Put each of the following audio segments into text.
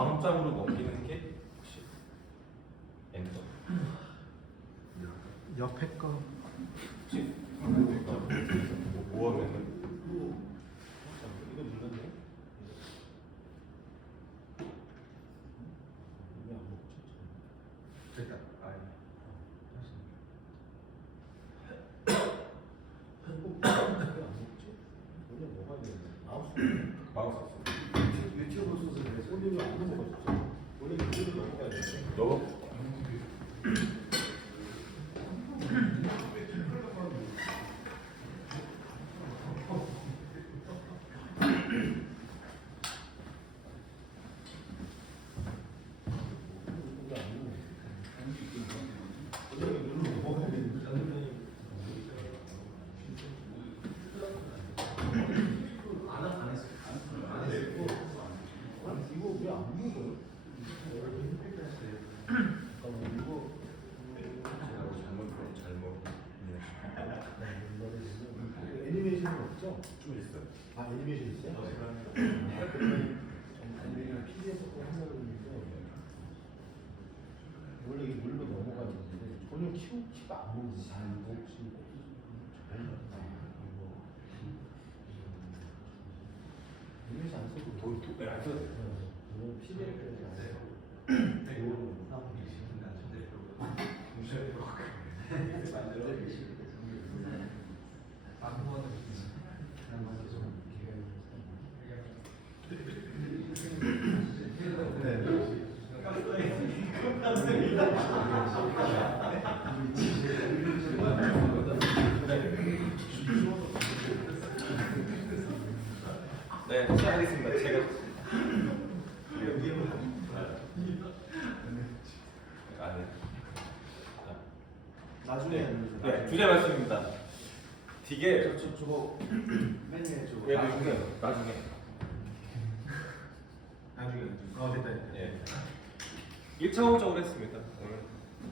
다음 장으로 넘기는 게 혹시 엔터. 옆에 거. 혹시 뭐 하면은 이거 눌렀네. 이게 안 먹죠? 됐다. 왜안 먹지? 원래 뭐가 있는데? 마우스. 유튜브 써서 그래. 원래 안 넘어갔죠? 원래 이쪽으로 넘어가야 돼. 넘어? 애니메이션은 없죠? 좀 있어요. 아 애니메이션 있어요? 그러면 애니메이션 PDF 꼭 하려고 했는데 원래 이게 물로 넘어가는 건데 전혀 키가 안 보이지. 잘 이거 혹시 애니메이션 안 써도 안 써도 돼요. 이건 PDF에서 안 써요. 네, 시작하겠습니다. 제가 아니. 나중에 네, 주제 말씀입니다. 되게 저거 맨 위에 저거 네, 나중에. 나중에 됐다. 예. 1차원적으로 했습니다. 오늘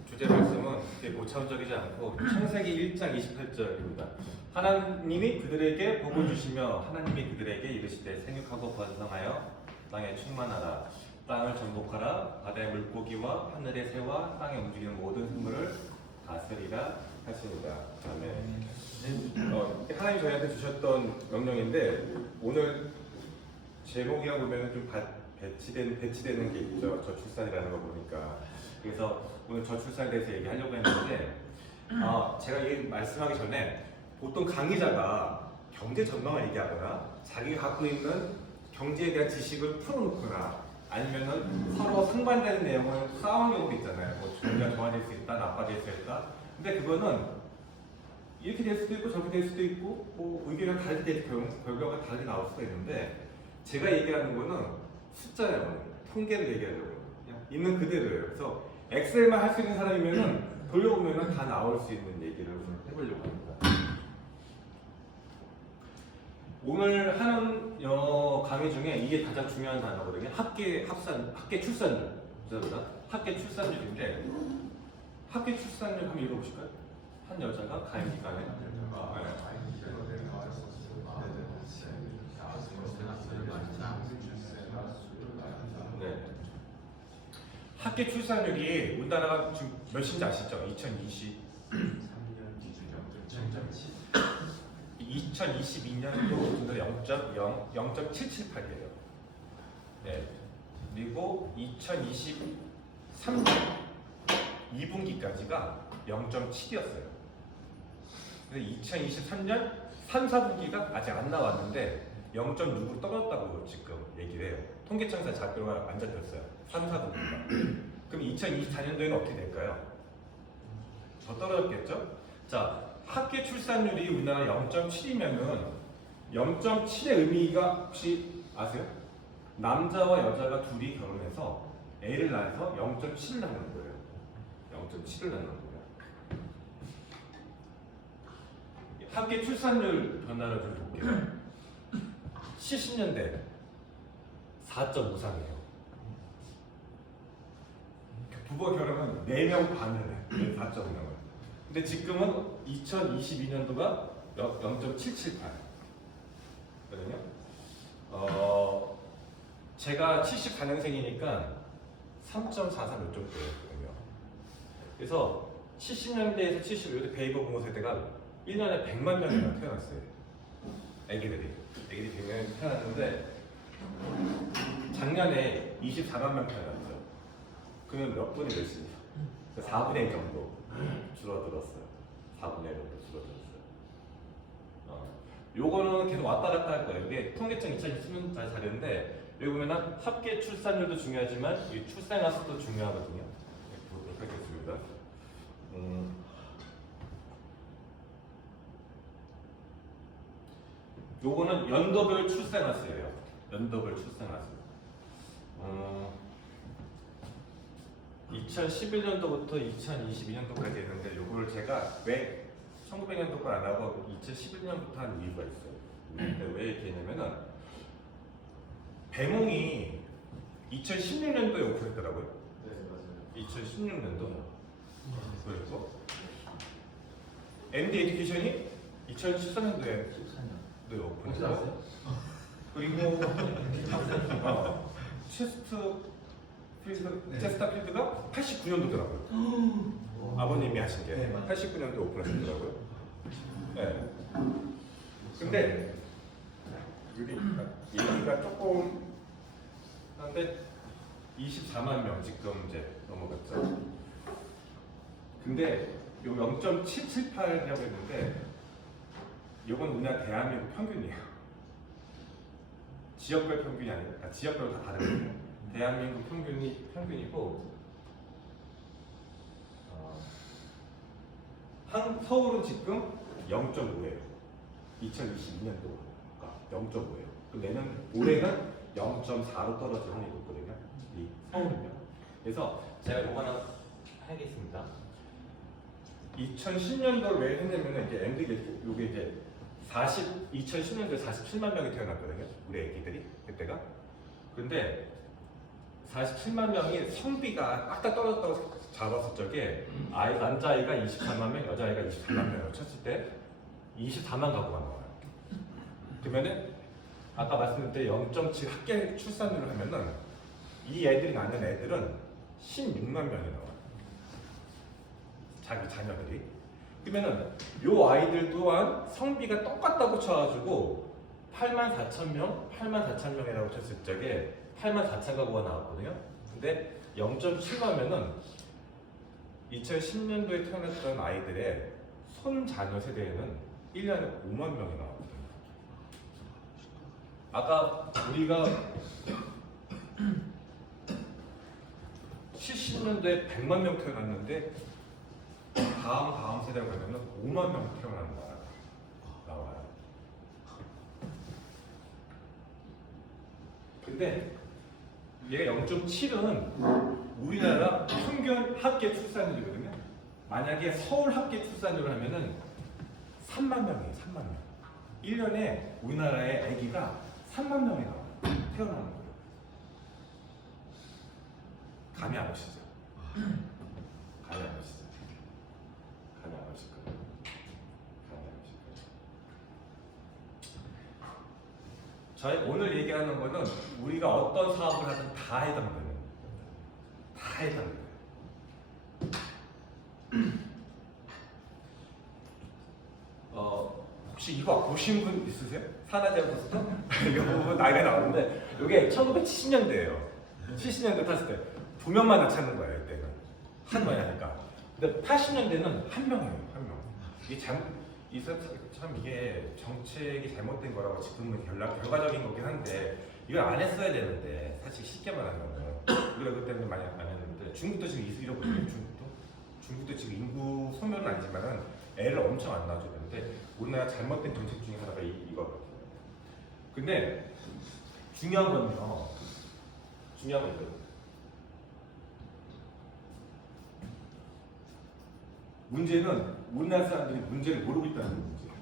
주제 말씀은 되게 고차원적이지 않고 창세기 1장 28절입니다. 하나님이 그들에게 복을 주시며 하나님이 그들에게 이르시되 생육하고 번성하여 땅에 충만하라. 땅을 정복하라. 바다의 물고기와 하늘의 새와 땅에 움직이는 모든 생물을 다스리라 하십니다. 아멘. 하나님 저희한테 주셨던 명령인데 오늘 제목이라 보면 좀 배치되는 게 있죠. 저출산이라는 거 보니까. 그래서 오늘 저출산에 대해서 얘기하려고 했는데 제가 이 말씀하기 전에 보통 강의자가 경제 전망을 얘기하거나 자기가 갖고 있는 경제에 대한 지식을 풀어놓거나 아니면은 서로 상반되는 내용을 싸우는 경우도 있잖아요. 뭐 경제가 좋아질 수 있다, 나빠질 수 있다. 근데 그거는 이렇게 될 수도 있고 저렇게 될 수도 있고 뭐 의견이 다르게 될 결과가 다르게 나올 수도 있는데 제가 얘기하는 거는 숫자예요. 통계를 얘기하려고 그냥 있는 그대로예요. 그래서 엑셀만 할 수 있는 사람이면은 돌려보면은 다 나올 수 있는 얘기를 좀 해보려고 합니다. 오늘 하는 강의 중에 이게 가장 중요한 단어거든요. 합계 출산율. 합계 출산율인데 합계 출산율 한번 읽어보실까요? 한 여자가 가임 기간에 네. 합계 출산율이 우리나라가 지금 몇인지 아시죠? 2022년도 0.778이에요. 네. 그리고 2023년 2분기까지가 0.7이었어요. 근데 2023년 3, 4분기가 아직 안 나왔는데 0.6으로 떨어졌다고 지금 얘기를 해요. 통계청사 자료가 안 잡혔어요. 3, 4분기가. 그럼 2024년도에는 어떻게 될까요? 더 떨어졌겠죠? 자, 합계 출산율이 우리나라 0.7이면은 0.7의 의미가 혹시 아세요? 남자와 여자가 둘이 결혼해서 애를 낳아서 0.7을 낳는 거예요. 0.7을 낳는 거예요. 합계 출산율 변화를 좀 볼게요. 70년대 4.53이에요. 부부가 결혼하면 4명 반을 해. 4.5명을. 근데 지금은 2022년도가 0.778. 거든요. 제가 74년생이니까 3.43 이쪽 되거든요. 그래서 70년대에서 75년대 베이비 부모 세대가 1년에 100만 명이나 태어났어요. 애기들이 100명 태어났는데 작년에 24만 명 태어났죠. 그러면 몇 분이 됐습니까? 4분의 1 정도 줄어들었어요. 4분의 1 정도 줄어들었어요. 요거는 계속 왔다 갔다 할 거예요. 이게 통계청 2020년 자료인데 여기 보면은 합계 출산율도 중요하지만 이 출생아 수도 중요하거든요. 보도록 하겠습니다. 요거는 연도별 출생아 수예요. 연도별 출생아 수. 2011년도부터 2022년도까지 했는데 요거를 제가 왜 1900년도 걸 안 하고 2011년부터 한 이유가 있어요. 근데 왜 이렇게 했냐면은 배몽이 2016년도에 오픈했더라고요. 네, 맞아요. 2016년도. 그래서 MD 에듀케이션이 2014년도에 14년. 오픈했어요. 그리고 체스터 필드가 89년도더라고요. 아버님이 하신 게 네, 맞아요. 89년도에 오픈하셨더라고요. 네. 근데 얘기가 조금 한데 24만 명 지금 이제 넘어갔죠. 근데 요 0.778이라고 했는데 이건 우리나라 대한민국 평균이에요. 지역별 평균이 아니라 지역별로 다 다르거든요. 대한민국 평균이고 서울은 지금 0.5예요. 2022년도가 0.5예요. 올해는 0.4로 떨어질 확률이 높거든요. 이 서울은요. 그래서 제가 이거 하나 하겠습니다. 2010년도를 왜 했냐면 이제 MD 요게 이제 2010년도에 47만 명이 태어났거든요. 우리 애기들이 그때가. 근데 47만 명이 성비가 딱딱 떨어졌다고 잡았을 적에 남자아이가 24만 명, 여자아이가 24만 명을 쳤을 때 24만 가구가 나와요. 그러면은 아까 말씀드린 때 0.7 합계 출산율을 하면은 이 애들이 낳는 애들은 16만 명이 나와요. 자기 자녀들이. 그러면은 요 아이들 또한 성비가 똑같다고 쳐가지고 84,000명이라고 쳤을 적에 84,000가구가 나왔거든요. 근데 0.7만면은 2010년도에 태어났던 아이들의 손자녀 세대에는 1년에 5만 명이 나왔거든요. 아까 우리가 70년도에 100만 명 태어났는데 다음 세대로 가면은 5만 명 태어나는 거야. 나와요. 근데 얘가 0.7은 우리나라 평균 합계 출산율이거든요. 만약에 서울 합계 출산율을 하면은 3만 명이에요. 3만 명. 1년에 우리나라의 아기가 3만 명이 나와요. 태어나는 거예요. 감이 안 오시죠? 감이 안 오시죠? 감이 안 오실 거예요. 감이 안 오실 거예요. 저희 오늘 얘기하는 거는 우리가 어떤 사업을 하든 다 해당되는 다 해당돼요. 혹시 이거 보신 분 있으세요? 산하제약 버스터? 이거 보면 나이가 나오는데 이게 1970년대예요. 70년대 탔을 때 두 명만 낳자는 거예요. 이때는 한 명이니까. 근데 80년대는 한 명이에요. 한 명. 이게 참 이게 정책이 잘못된 거라고 지금은 결과적인 거긴 한데 이걸 안 했어야 되는데 사실 쉽게 말하면은 우리가 그때는 많이 안 했는데 중국도 지금 이러거든요. 중국도 지금 인구 소멸은 아니지만은 애를 엄청 안 낳아줘야 되는데 우리나라 잘못된 정책 중에 하나가 이거거든요. 근데 중요한 건요. 중요한 건 이거예요. 문제는 우리나라 사람들이 문제를 모르고 있다는 문제예요.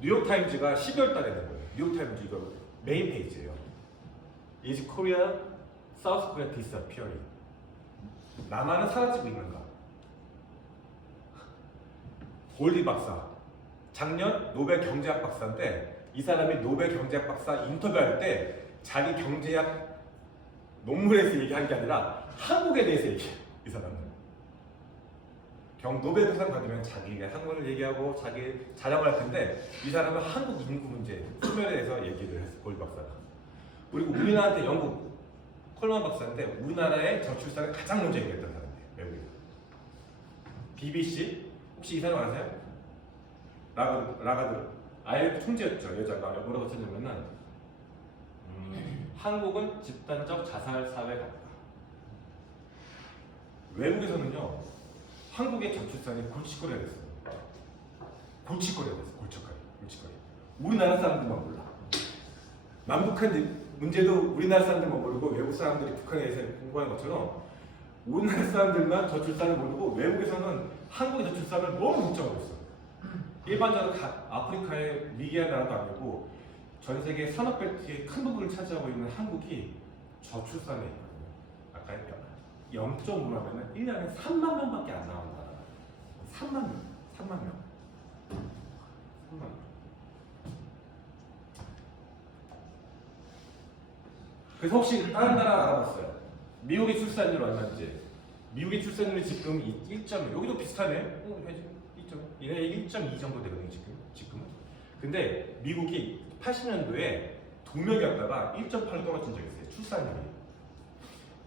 뉴욕타임즈가 12월 달에 낸 거예요. 뉴욕타임즈 이거 메인 페이지예요. Is Korea, South Korea disappearing? 남한은 사라지고 있는가? 골디 박사, 작년 노벨 경제학 박사인데 이 사람이 노벨 경제학 박사 인터뷰할 때 자기 경제학 논문에서 얘기한 게 아니라 한국에 대해서 얘기해요. 이 사람은 노벨상 받으면 자기가 한국을 얘기하고 자기 자랑을 할 텐데 이 사람은 한국 인구 문제 수면에 대해서 얘기를 했어. 볼 박사가. 그리고 우리나라한테 영국 콜만 박사인데 우리나라의 저출산을 가장 먼저 얘기했던 사람이에요. 외국에서. BBC 혹시 이 사람 아세요? 라가드 IMF 총재였죠. 여자가 뭐라고 썼냐면은 한국은 집단적 자살 사회 같다. 외국에서는요 한국의 저출산이 골칫거리가 됐어요. 골칫거리가 됐어. 골칫거리. 우리나라 사람들만 몰라. 남북한 문제도 우리나라 사람들만 모르고 외국 사람들이 북한에 대해서 공부하는 것처럼 우리나라 사람들만 저출산을 모르고 외국에서는 한국의 저출산을 너무 걱정하고 있어. 일반적으로 아프리카의 미개한 나라도 아니고 전 세계 산업벨트의 큰 부분을 차지하고 있는 한국이 저출산에 있거든요. 아까 0.5라면 1년에 3만 명밖에 안 나온다. 3만 명. 3만 명. 그래서 혹시 다른 나라 알아봤어요? 미국의 출산율 얼마인지. 미국의 출산율이 지금 1.1. 여기도 비슷하네. 2.1. 얘네 1.2 정도 되거든요, 지금은. 근데 미국이 80년도에 2명이었다가 1.8로 떨어진 적이 있어요. 출산율이.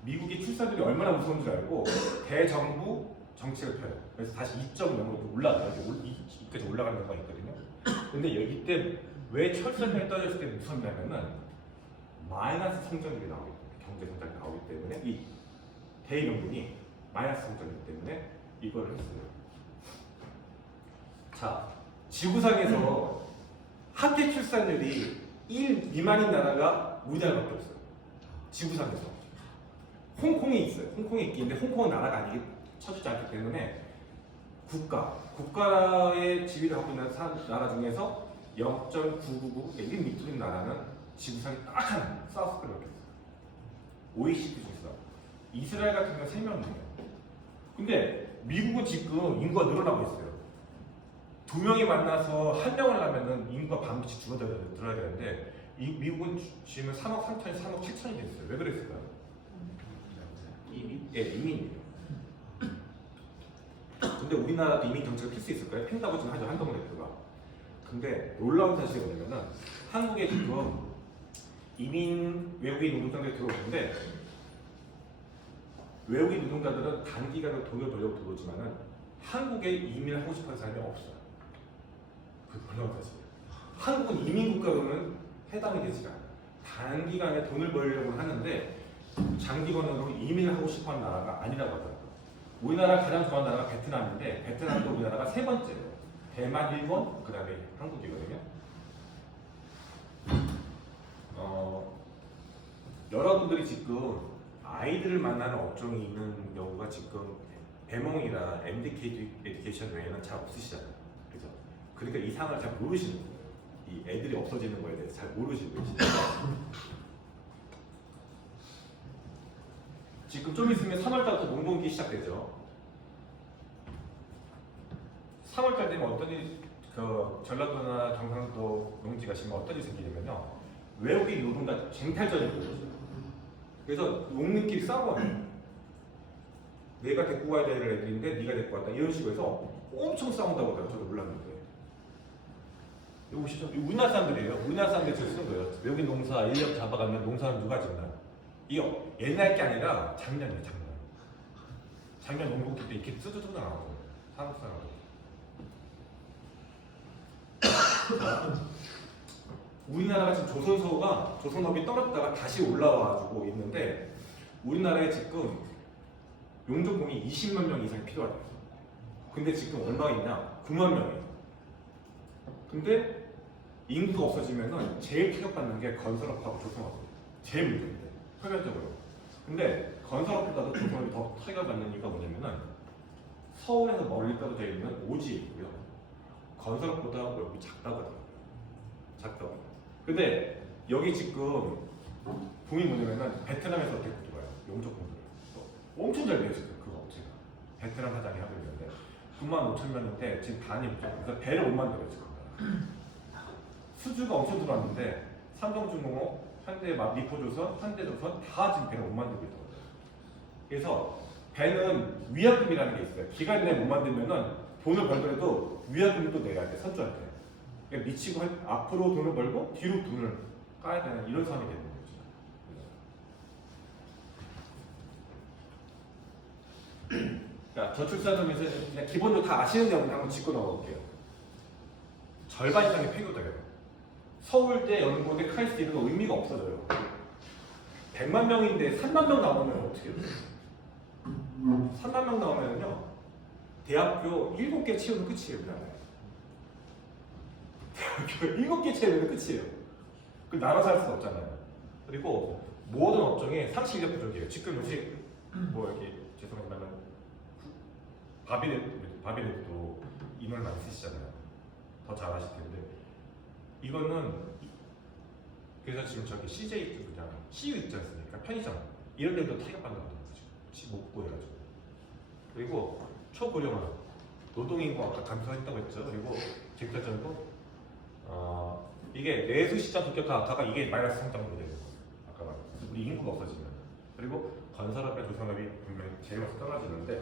미국이 출산율이 얼마나 무서운 줄 알고 대정부 정책을 펴요. 그래서 다시 2.0으로 올라가요. 이까지 올라가는 경우가 있거든요. 근데 여기 때 왜 출산율이 떨어졌을 때 무섭냐면은 마이너스 성장률이 나오기 때문에, 경제 성장이 나오기 때문에 이 대의명분이 마이너스 성장이기 때문에 이거를 했어요. 자, 지구상에서 합계 출산율이 1 미만인 나라가 우리나라밖에 없어요. 지구상에서. 홍콩이 있어요. 홍콩이 있는데 홍콩은 나라가 아니기 쳐주지 않기 때문에 국가의 지위를 갖고 있는 나라 중에서 0.999, 1 밑으로 나라는 지구상에 딱 하나, 사우스코리아밖에 없어요. OECD 중에서. 이스라엘 같은 경우는 3명이에요. 근데 미국은 지금 인구가 늘어나고 있어요. 2명이 만나서 1명을 낳으면 인구가 반드시 줄어들어야 되는데 미국은 지금 3억 3천이 3억 7천이 됐어요. 왜 그랬을까요? 이민이에요. 근데 우리나라도 이민 정책을 필 수 있을까요? 핀다고 지금 하죠. 한동훈 대표가. 근데 놀라운 사실이 뭐냐면 한국에 지금 외국인 노동자들이 들어오는데 외국인 노동자들은 단기간으로 돈을 벌려고 들어오지만은 한국에 이민을 하고 싶어하는 사람이 없어요. 그 놀라운 사실이에요. 한국은 이민국가로는 해당이 되지가 않아요. 단기간에 돈을 벌려고 하는데 장기간으로 이민을 하고 싶어하는 나라가 아니라고 하더라고요. 우리나라 가장 좋아하는 나라가 베트남인데 베트남도 우리나라가 3번째예요. 대만, 일본, 그 다음에 한국이거든요. 여러분들이 지금 아이들을 만나는 업종이 있는 경우가 지금 배몽이나 MD 에듀케이션 외에는 잘 없으시잖아요. 그죠? 그러니까 이 상황을 잘 모르시는 거예요. 이 애들이 없어지는 거에 대해서 잘 모르시고 계시죠. 지금 좀 있으면 3월달부터 농번기 시작되죠. 3월달 되면 어떤 일이, 전라도나 경상도 농지 가시면 어떤 일이 생기냐면요. 외국인 노동자 쟁탈전이 벌어져요. 그래서 농민끼리 싸워요. 내가 데리고 가야 될 애들인데 네가 데리고 왔다. 이런 식으로 해서 엄청 싸운다고 하더라고요. 저도 몰랐는데. 여기 보시죠. 우리나라 사람들이에요. 우리나라 사람들이 저 쓰는 거예요. 외국인 농사 인력 잡아가면 농사는 누가 짓나. 이거 옛날 게 아니라 작년이에요. 작년 농번기 때 이렇게 쓰드드드 나왔고 한국 사람들. 우리나라가 지금 조선업이 떨어졌다가 다시 올라와가지고 있는데 우리나라에 지금 용접공이 20만 명 이상이 필요하대요. 근데 지금 얼마가 있냐? 9만 명이에요. 근데 인구가 없어지면은 제일 피격받는 게 건설업하고 조선업이에요. 제일 문제인데 표면적으로. 근데 건설업보다도 조선업이 더 타격받는 이유가 뭐냐면은 서울에서 멀리 떨어져 있는 오지이고요. 건설업보다 여기 작다고 하더라고요. 작다고. 근데 여기 지금 붐이 뭐냐면은 베트남에서 어떻게 들어와요? 용접공들. 엄청 잘 돼요 지금 그 업체가. 베트남 사장이 하고 있는데 9만 5천 명인데 지금 반이 없죠. 그래서 배를 못 만들어요 지금. 수주가 엄청 들어왔는데 삼성중공업, 미포조선, 현대조선 다 지금 배를 못 만들고 있더라고요. 그래서 배는 위약금이라는 게 있어요. 기간 내에 못 만들면은 돈을 벌더라도 위약금을 또 내야 돼, 선주한테. 그러니까 미치고 앞으로 돈을 벌고 뒤로 돈을 까야 되는 이런 상황이 되는 거죠. 그러니까 저출산으로 이제 그냥 기본적으로 다 아시는 내용을 한번 짚고 넘어갈게요. 절반 이상이 폐교돼요. 서울대, 연고대, 카이스트 이런 거 의미가 없어져요. 100만 명인데 3만 명 나오면 어떻게 해요? 3만 명 나오면요 대학교 7개 채우면 끝이에요. 그다음에 대학교 7개 채우면 끝이에요. 그 나라 살 수는 없잖아요. 그리고 모든 업종에 상시 인력 부족이에요. 지금 요새 뭐 이렇게 죄송하지만 바비넷도 인원을 많이 쓰시잖아요. 더 잘하실 텐데 이거는 그래서 지금 저기 CJ 그냥 CU 있지 않습니까? 편의점 이런 데도 타격받는다는 거죠. 못 구해가지고. 그리고 초고령화 노동인구 아까 감소했다고 했죠. 그리고 쟁탈점도 이게 내수 시장 급격화 악화가 이게 마이너스 성장으로 되는 거예요. 아까 말했죠. 우리 인구가 없어지면. 그리고 건설업과 조선업이 분명히 제일 먼저 떨어지는데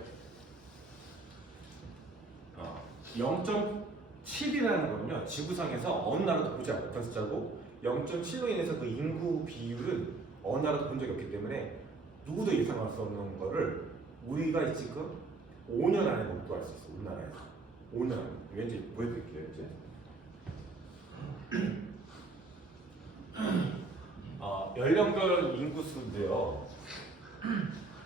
0.7이라는 거는요 지구상에서 어느 나라도 보지 못한 숫자고 0.7로 인해서 그 인구 비율은 어느 나라도 본 적이 없기 때문에 누구도 예상할 수 없는 거를 우리가 지금 5년 안에 목도할 수 있어. 우리나라에서 5년 안에. 왠지 보여드릴게요 이제. 연령별 인구수인데요.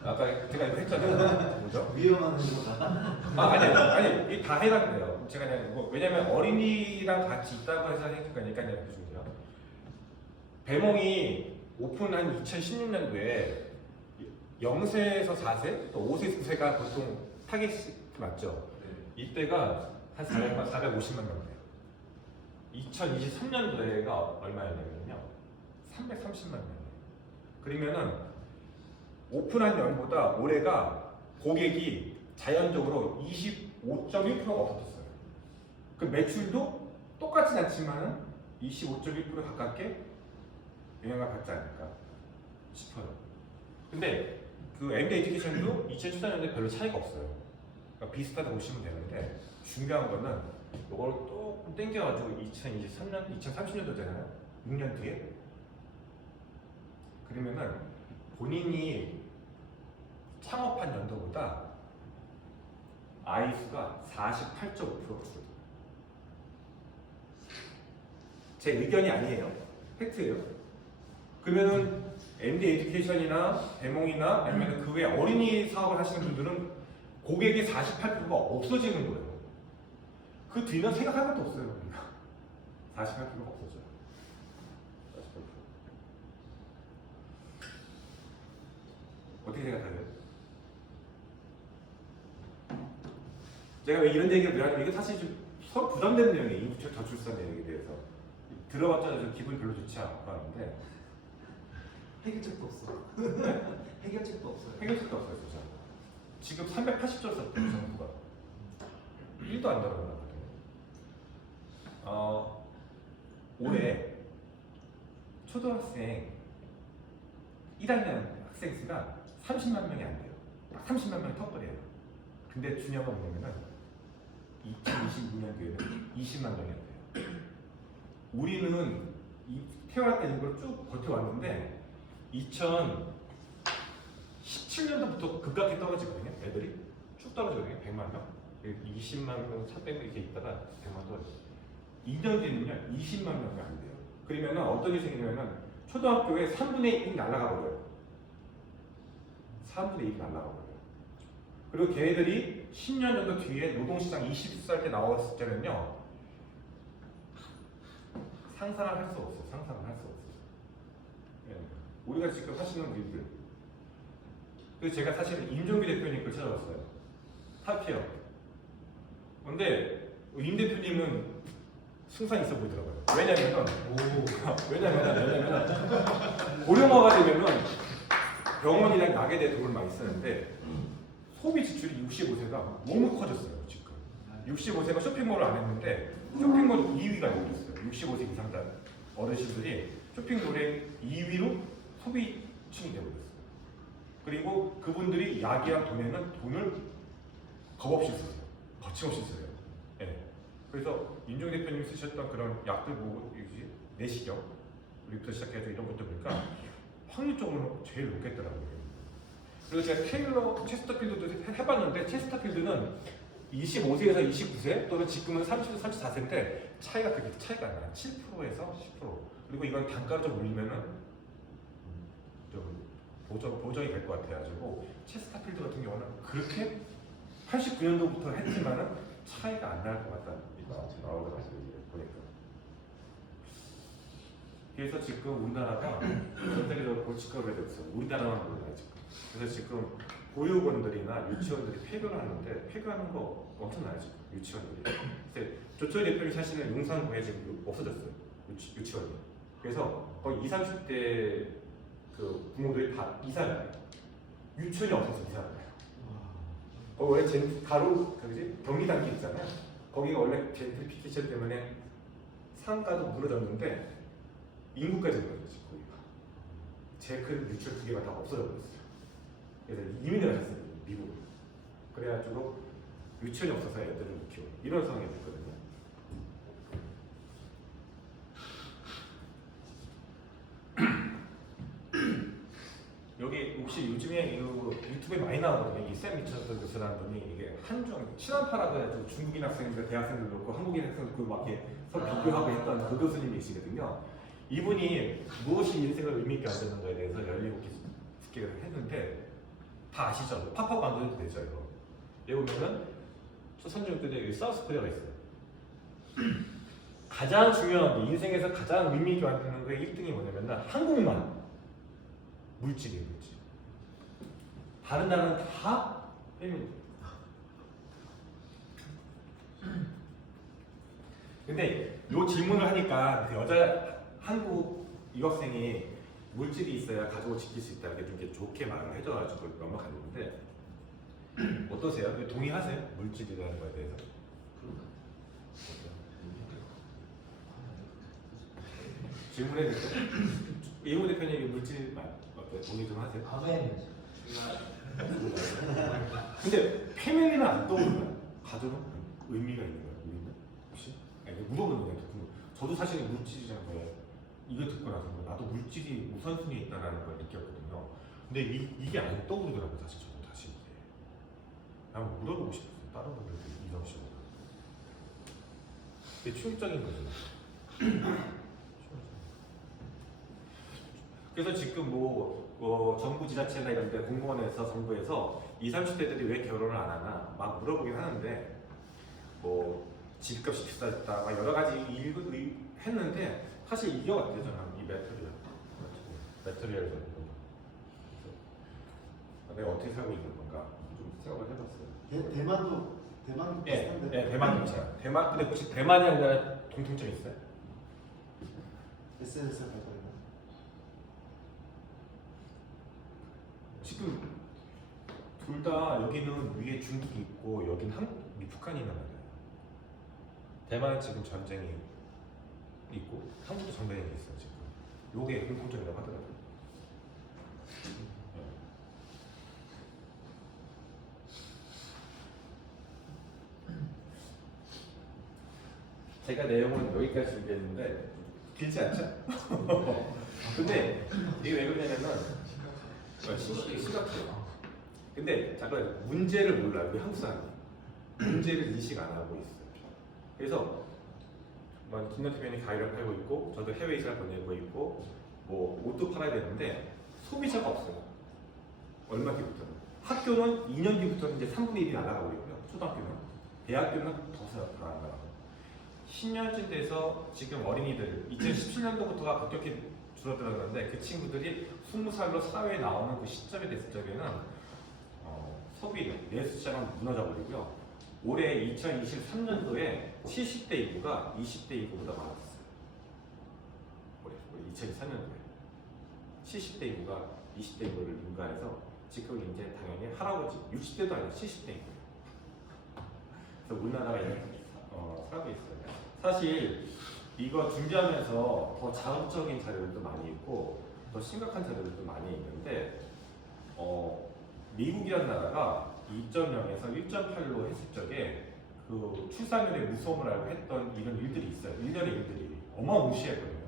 아까 제가 이거 했잖아요. 뭐죠? 위험한 거다. 아니 이게 다 해당돼요. 제가 그냥 왜냐면 어린이랑 같이 있다고 해서 해준 거니까 그냥 해주세요. 배몽이 오픈한 2016년도에 0세에서 4세, 또 5세, 9세가 보통 타겟이 맞죠? 네. 이때가 한 450만 명 돼요. 2023년도에가 얼마였냐면요. 330만 명이에요. 그러면은 오픈한 년보다 올해가 고객이 자연적으로 25.1%가 없어졌어요. 그 매출도 똑같진 않지만 25.1% 가깝게 영향을 받지 않을까 싶어요. 근데 그 MD 에듀케이션도 2014년도에 별로 차이가 없어요. 그러니까 비슷하다고 보시면 되는데 중요한 거는 이걸 또 땡겨가지고 2023년, 2030년도잖아요. 6년 뒤에. 그러면은 본인이 창업한 연도보다 아이수가 48.5% 줄어들어요. 제 의견이 아니에요. 팩트예요. 그러면은 MD 에듀케이션이나 배몽이나 아니면 그 외 어린이 사업을 하시는 분들은 고객의 48%가 없어지는 거예요. 그 뒤는 생각할 것도 없어요. 우리가 48%가 없어져요. 48%. 어떻게 생각하세요? 제가 왜 이런 얘기를 왜 하냐면 이게 사실 좀 서로 부담되는 내용이에요. 인구 저출산 내용에 대해서 들어봤자 좀 기분이 별로 좋지 않고 하는데 해결책도 없어. 해결책도 없어요. 해결책도 없어요. 진짜. 지금 380조 썼대요 정부가. 1도 안 들어가거든요. 올해 초등학생 1학년 학생 수가 30만 명이 안 돼요. 딱 30만 명이 터버려요. 근데 중요한 건 뭐냐면은 2026년도에는 20만 명이 안 돼요. 우리는 태어날 때 이걸 쭉 버텨왔는데 2017년도부터 급격히 떨어지거든요. 애들이 쭉 떨어지거든요. 100만 명, 20만 명, 300명 이렇게 있다가 100만 명. 2년 뒤는요 20만 명이 안 돼요. 그러면은 어떤 일이 생기냐면은 초등학교에 3분의 1이 날아가 버려요. 3분의 1이 날아가 버려요. 그리고 걔네들이 10년 정도 뒤에 노동시장 20살 때 나왔을 때는요 상상을 할 수 없어요. 상상을 할 수 없어요. 예. 우리가 지금 하시는 일들. 그래서 제가 사실은 임종규 대표님 걸 찾아봤어요. 탈피어. 근데 임 대표님은 승산 있어 보이더라고요. 왜냐면은 고령화가 되면은 병원이랑 약에 대해 돈을 많이 쓰는데 소비 지출이 65세가 너무 커졌어요. 지금 65세가 쇼핑몰을 안 했는데 쇼핑몰 2위가 되고 있어요. 65세 이상자 어르신들이 쇼핑몰의 2위로 소비층이 되어버렸어요. 그리고 그분들이 약이랑 돈에는 돈을 겁없이 쓰세요. 거침없이 써요. 예. 그래서 임종 대표님이 쓰셨던 그런 약들 보고 내시경부터 시작해서 이런 것들 보니까 확률적으로 제일 높겠더라고요. 그리고 제가 테일러 체스터필드도 해봤는데 체스터필드는 25세에서 29세 또는 지금은 30, 34세인데 차이가 안 나요. 7%에서 10%. 그리고 이건 단가를 좀 올리면은 좀 보정이 될 것 같아가지고 체스터필드 같은 경우는 그렇게 89년도부터 했지만은 차이가 안 날 것 같다. 나오더라고요. 보니까. 그래서 지금 우리나라가 전 세계적으로 골칫거리가 됐어요. 우리나라만 몰라요 지금. 그래서 지금 보육원들이나 유치원들이 폐교를 하는데 폐교하는 거 엄청나요 지금 유치원들이. 그래서 조철 대표님 사실은 용산구에 지금 없어졌어요 유치원이. 그래서 거의 20, 30대 그 부모들이 다 이사를 해요. 유치원이 없어서 이사를 해요. 원래 가로 경리단길 있잖아요. 거기가 원래 젠트리피케이션 때문에 상가도 무너졌는데 인구까지 무너졌지 거기가. 제일 큰 유치원 2개가 다 없어져 버렸어요. 그래서 이민을 하셨어요 미국으로. 그래가지고 유치원이 없어서 애들을 못 키워 이런 상황이 됐거든요. 여기 혹시 요즘에 유튜브에 많이 나오거든요. 이샘 미처스 교수라는 분이 이게 한중 친한파라고 해서 중국인 학생들, 대학생들 그렇고 한국인 학생들 막 이렇게 서로 비교하고 했던 그 교수님이시거든요. 이분이 무엇이 인생을 의미 있게 만드는 거에 대해서 17개 했는데 다 아시죠? 팝업 만들어도 되죠 이거. 여기 보면은 선진국들이 사우스 코리아가 있어요. 가장 중요한 게 인생에서 가장 의미 있게 만드는 거에 1등이 뭐냐면 한국만 물질이에요, 물질. 다른 나라는 다 빼면. 근데 이 질문을 하니까 그 여자 한국 유학생이 물질이 있어야 가족을 지킬 수 있다 이렇게 좀 좋게 말을 해줘가지고 넘어갔는데 어떠세요? 동의하세요? 물질이라는 거에 대해서? 질문해 주세요. 이호 대표님이 물질 어때? 동의 좀 하세요? 과거에는 근데 패밀리는 안 떠오르나요? 가족은 의미가 있는 거예요? 우리는 혹시? 아니 물어보는 거예요. 저도 사실 물질이라는 거예요. 이거 듣고 나서 나도 물질이 우선순위에 있다는 걸 느꼈거든요. 근데 이게 안 떠오르더라고요. 사실 저도 다시 이게. 한번 물어보고 싶었어요. 다른 분들도 이성 씨보다. 이게 충격적인 거죠. 그래서 지금 정부 지자체나 이런 데 공무원에서 정부에서 20, 30대들이 왜 결혼을 안 하나 막 물어보긴 하는데 집값이 비싸졌다 막 여러 가지 일을 했는데 사실 이게 어때요? 저는 이 매트리얼 정도 내가 어떻게 살고 있는 건가 좀 생각을 해봤어요. 대만도 비슷한데? 네, 대만 괜찮아요. 근데 혹시 대만이랑 우리나라 공통점이 있어요? SNS 할 거예요. 지금 둘 다 여기는 위에 중국이 있고 여기는 북한이 있는 거예요. 대만은 지금 전쟁이 있고 한국도 전쟁이 있어요 지금. 요게 공통점이라고 하더라고요. 제가 내용은 여기까지 준비했는데 길지 않죠? 근데 이게 왜 그러냐면은 심각해요. 근데 잠깐 문제를 몰라요. 우리 한국 사람이 문제를 인식 안 하고 있어요. 그래서 김현 대표님이 가위를 팔고 있고 저도 해외 이사를 보내고 있고 옷도 팔아야 되는데 소비자가 없어요. 얼마 뒤부터는 학교는 2년 뒤부터는 이제 3분의 1이 날아가고 있고요. 초등학교는 대학교는 더 나아가고 10년쯤 돼서 지금 어린이들 2017년도부터가 급격히 줄어들었는데 그 친구들이 20살로 사회에 나오는 그 시점이 됐을 적에는 소비, 내수 시장은 무너져 버리고요. 올해 2023년도에 70대 인구가 20대 인구보다 많았어요. 올해 2023년도에 70대 인구가 20대 인구를 능가해서 지금 이제 당연히 할아버지 60대도 아니고 70대 인구. 그래서 우리나라가 살고 있어요. 사실 이거 준비하면서 더 자극적인 자료들도 많이 있고 더 심각한 자료들도 많이 있는데 미국이라는 나라가 2.0에서 1.8로 했을 적에 그 출산율의 무서움을 알고 했던 이런 일들이 있어요. 일련의 일들이 어마무시했거든요.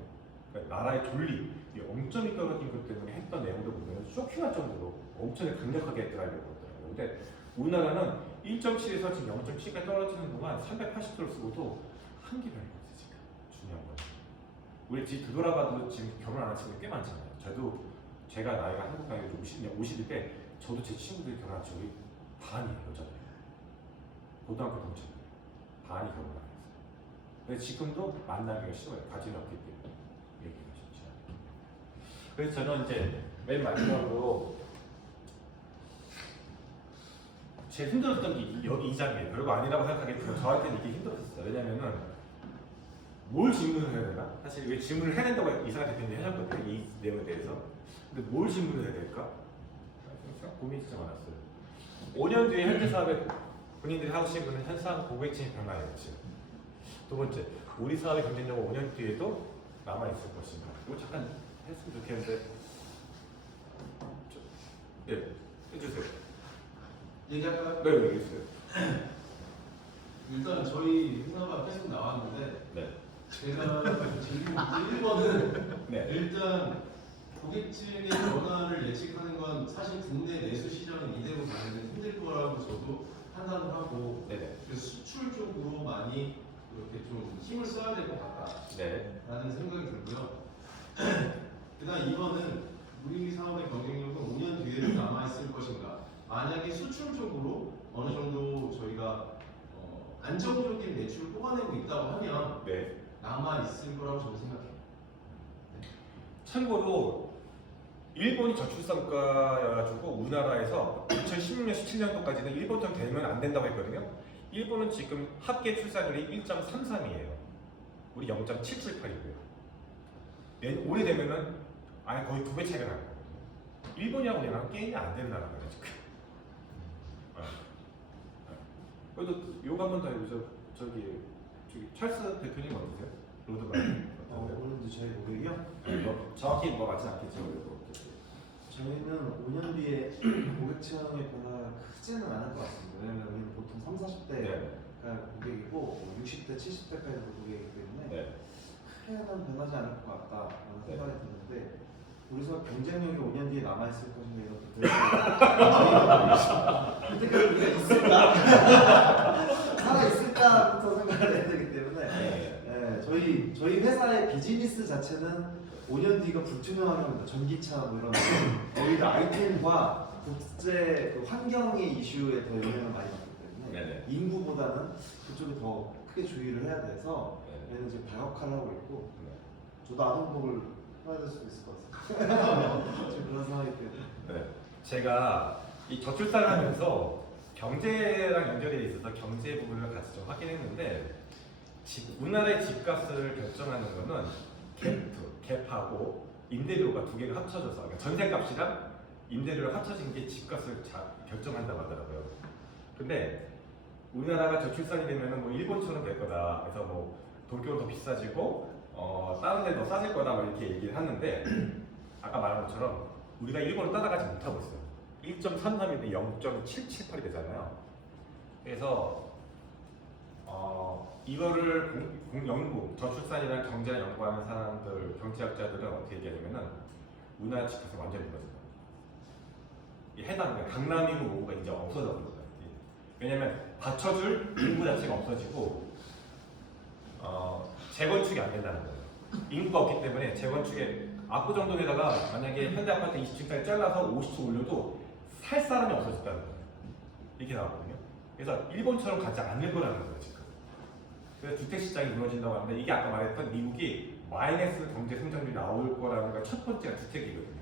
그러니까 나라의 존립, 이 엄청이 떨어진 것 때문에 했던 내용도 보면 쇼킹할 정도로 엄청 강력하게 드라이브를 걸었더라고요. 근데 우리나라는 1.7에서 지금 0.7까지 떨어지는 동안 380도를 쓰고도 한 개 별로 없어요. 지금 중요한 건 우리 집 되돌아봐도 지금 결혼 안 한 친구들 꽤 많잖아요. 저도 제가 나이가 한국 나이가 50인데 저도 제 친구들이 결혼한 친구들이 반이 여자예요. 고등학교 동창 반이 결혼 안 했어요. 근데 지금도 만나기가 쉬워요. 가진이 없기 때문에 얘기가 쉽지 않아요. 그래서 저는 이제 맨 마지막으로 제일 힘들었던 게 여기 이 장면 별거 아니라고 생각하겠지만 저한테는 이게 힘들었어요. 왜냐면은 뭘 질문을 해야 되나? 사실 왜 질문을 해야 된다고 이상한 대표님이 하셨거든요. 이 내용에 대해서. 근데 뭘 질문을 해야 될까? 고민이 진짜 많았어요. 5년 뒤에 현대 사업에 본인들이 하시는 분은 현 사업 고객층이 변화할지. 두 번째, 우리 사업의 경쟁력은 5년 뒤에도 남아있을 것인가. 이거 잠깐 했으면 좋겠는데. 네, 해주세요. 얘기할까요? 네, 얘기해주세요. 일단 저희 회사가 계속 나왔는데 네. 제가 질문 1번은 네. 일단 고객층의 변화를 예측하는 건 사실 국내 내수 시장은 이대로 가면 힘들 거라고 저도 판단을 하고 네네. 그래서 수출 쪽으로 많이 이렇게 좀 힘을 써야 될 것 같다라는 네. 생각이 들고요. 그다음 2번은 우리 사업의 경쟁력은 5년 뒤에도 남아있을 것인가. 만약에 수출 쪽으로 어느 정도 저희가 안정적인 매출을 뽑아내고 있다고 하면 네. 남아있을 거라고 저는 생각해요. 참고로 일본이 저출산가여가지고 우리나라에서 2016년, 17년도까지는 일본처럼 되면 안 된다고 했거든요. 일본은 지금 합계 출산율이 1.33이에요. 우리 0.778이고요. 올해 되면은 아예 거의 2배 차이가 나요. 일본이하고 우리나라는 게임이 안 되는 나라거든요 지금. 그래도 요거 한번 더 해보죠. 저기 찰스 대표님 어떠세요? 로드마인 오늘도 저희 고객이요? 정확히 뭐 맞지 않겠죠. 저희는 5년 뒤에 고객층의 변화가 크지는 않을 것 같습니다. 왜냐면 우리는 보통 30, 40대가 네. 고객이고 60대, 70대까지도 고객이기 때문에 네. 크게는 변하지 않을 것 같다라는 네. 생각이 드는데 우리 사업 경쟁력이 5년 뒤에 남아있을 것인가 이런 것들 근데 그 우리가 있을까? 살아있을까부터 생각을 해야 되기 때문에 네, 저희 회사의 비즈니스 자체는 5년 뒤가 불투명한 겁니다. 전기차 뭐 이런 저희가 아이템과 국제 그 환경의 이슈에 더 영향을 많이 받기 때문에 네네. 인구보다는 그쪽에 더 크게 주의를 해야 돼서 저희는 지금 다각화를 하고 있고 저도 아동복을 해야 될 수도 있을 것 같습니다. 지금 그런 상황이기 때문에 네. 제가 이 저출산을 하면서 경제랑 연결돼 있어서 경제 부분을 같이 좀 확인했는데 우리나라의 집값을 결정하는 거는 갭하고 임대료가 두 개가 합쳐져서 그러니까 전세값이랑 임대료가 합쳐진 게 집값을 결정한다고 하더라고요. 근데 우리나라가 저출산이 되면은 뭐 일본처럼 될 거다. 그래서 뭐 도쿄는 더 비싸지고 다른 데는 더 싸질 거다. 뭐 이렇게 얘기를 하는데 아까 말한 것처럼 우리가 일본을 따라가지 못하고 있어요. 1.33인데 0.778이 되잖아요. 그래서 이거를 연구, 저출산이나 경제를 연구하는 사람들, 경제학자들은 어떻게 얘기하냐면은 우리나라 집값은 완전히 무너진다. 이 해당 강남이고 뭐가 이제 없어져 버린다. 왜냐면 받쳐줄 인구 자체가 없어지고 재건축이 안 된다는 거예요. 인구가 없기 때문에 재건축에 압구정동에다가 만약에 현대 아파트 20층짜리 잘라서 50층 올려도 살 사람이 없어졌다는 거예요. 이렇게 나왔거든요. 그래서 일본처럼 가지 않을 거라는 거예요 지금. 그래서 주택 시장이 무너진다고 하는데 이게 아까 말했던 미국이 마이너스 경제 성장률이 나올 거라는 걸 첫 번째가 주택이거든요.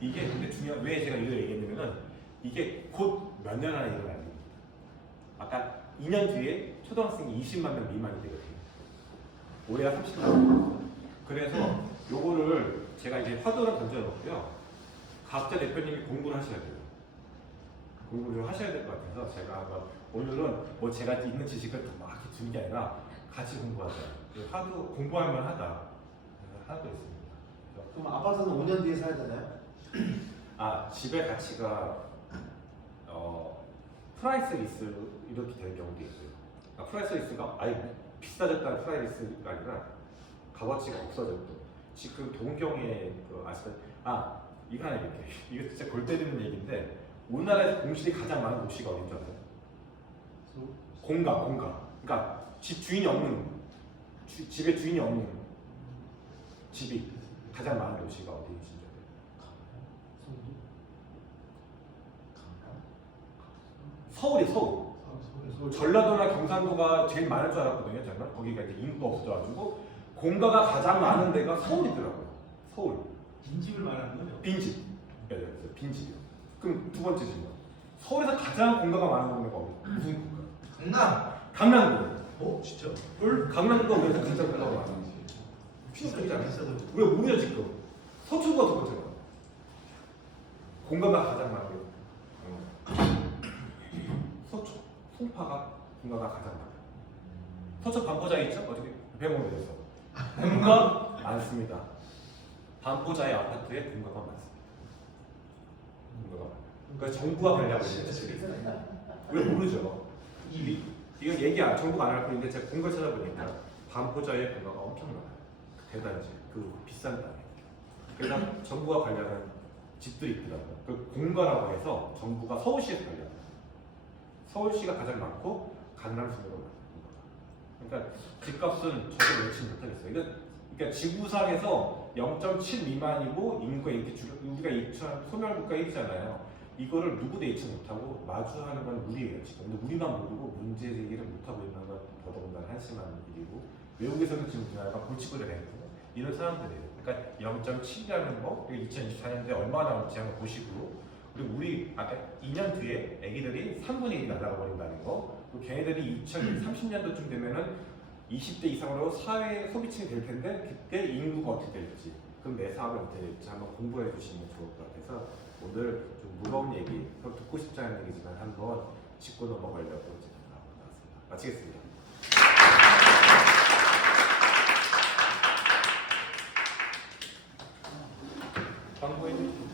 이게 근데 왜 제가 이걸 얘기했냐면은 이게 곧 몇 년 안에 일어날 일입니다. 아까 2년 뒤에 초등학생이 20만 명 미만이 되거든요. 올해가 30만. 그래서 요거를 제가 이제 화두를 던져놓고요. 각자 대표님이 공부를 하셔야 돼요. 공부를 좀 하셔야 될 것 같아서 제가 한번 오늘은 뭐 제가 있는 지식을 막 이렇게 주는 게 아니라 같이 공부하자. 하도 공부할 만하다. 하고 있습니다. 그럼 아파트는 5년 뒤에 사야 되나요? 아 집의 가치가 프라이스 리스 이렇게 되는 경우도 있어요. 아, 프라이스 리스가 아예 비싸졌다는 프라이스가 아니라 값어치가 없어졌고 지금 동경에 그 아시다시피 이거 하나 얘기할게. 이거 진짜 골 때리는 얘기인데 우리나라에서 공실이 가장 많은 도시가 어딘지 아세요? 공가. 그러니까 집 주인이 없는 집에 주인이 없는 집이 가장 많은 도시가 어디인지 아세요? 서울. 전라도나 경상도가 제일 많을 줄 알았거든요. 정말 거기가 이제 인구가 없어가지고 공가가 가장 많은 데가 서울이더라고요. 서울. 빈집을 말하는 거죠? 빈집. 네, 빈집이요. 그럼 두 번째 질문. 서울에서 가장 공가가 많은 동네가 어디? 무슨 공가? 강남구. 진짜? 강남구가 우리나라에서 가장 공가가 많은지. 비싸지 않았어도 우리가 모르냐 지금. 서초구가 두 번째가. 공가가 가장 많은 게. 서초. 송파가 공가가 가장 많아요. 서초 반포자에 있죠? 어떻게 배경으로 돼서 공가 많습니다. 반포자의 아파트에 공가가 많습니다. 공가가 많아요. 그러니까 정부가 관리하고 있는 사실이 왜 모르죠? 이건 정부가 안 할 뿐인데 제가 공가 찾아보니까 반포자의 공가가 엄청 많아요. 대단지 그 비싼 땅에. 그래서 정부가 관리하는 집들이 있더라고요. 그 공가라고 해서 정부가 서울시에서 관리합니다. 서울시가 가장 많고 강남 순으로 많아요. 그러니까 집값은 저도 예측 못하겠어요. 그러니까 지구상에서 0.7 미만이고 인구가 이렇게 우리가 소멸국가 1위잖아요. 이거를 누구도 예측 못하고 마주하는 건 우리예요 지금. 근데 우리만 모르고 문제 제기를 못하고 있는 건 더더군다나 한심한 일이고 외국에서는 지금 우리나라가 골치골에 있고 이런 사람들이에요. 그러니까 0.7이라는 거 2024년도에 얼마나 나올지 한번 보시고 그리고 우리 2년 뒤에 애기들이 3분의 1이 날아가 버린다는 거. 그리고 걔네들이 2030년도쯤 되면은 20대 이상으로 사회 소비층이 될 텐데 그때 인구가 어떻게 될지 그럼 내 사업이 어떻게 될지 한번 공부해 주시면 좋을 것 같아서 오늘 좀 무거운 얘기, 별로 듣고 싶지 않은 얘기지만 한번 짚고 넘어가려고 제가 나왔습니다. 마치겠습니다. 광고해 주시죠.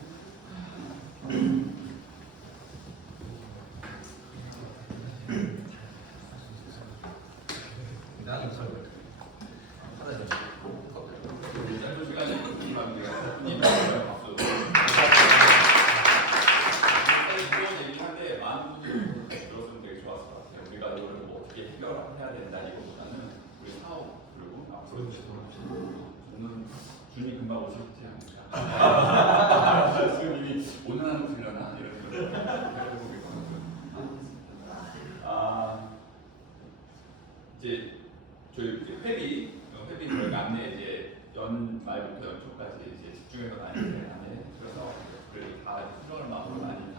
나는 설명. 짧은 시간에 이만희가 박수. 무거운 얘기긴 한데 많은 분들이 들었으면 되게 좋았을 것 같아요. 우리가 이거를 뭐 어떻게 해결해야 된다 이거보다는 우리 사업 그리고 앞으로 저는 준이 금방 오셨지 않을까. 지금 이미 오늘 하는 들려나 이런 생각을 해보고 있거든요. 이제 저희 이제 회비 저희가 안내 이제 연말부터 연초까지 이제 집중해서 많이 안내 그래서 다 수정을 마음으로 많이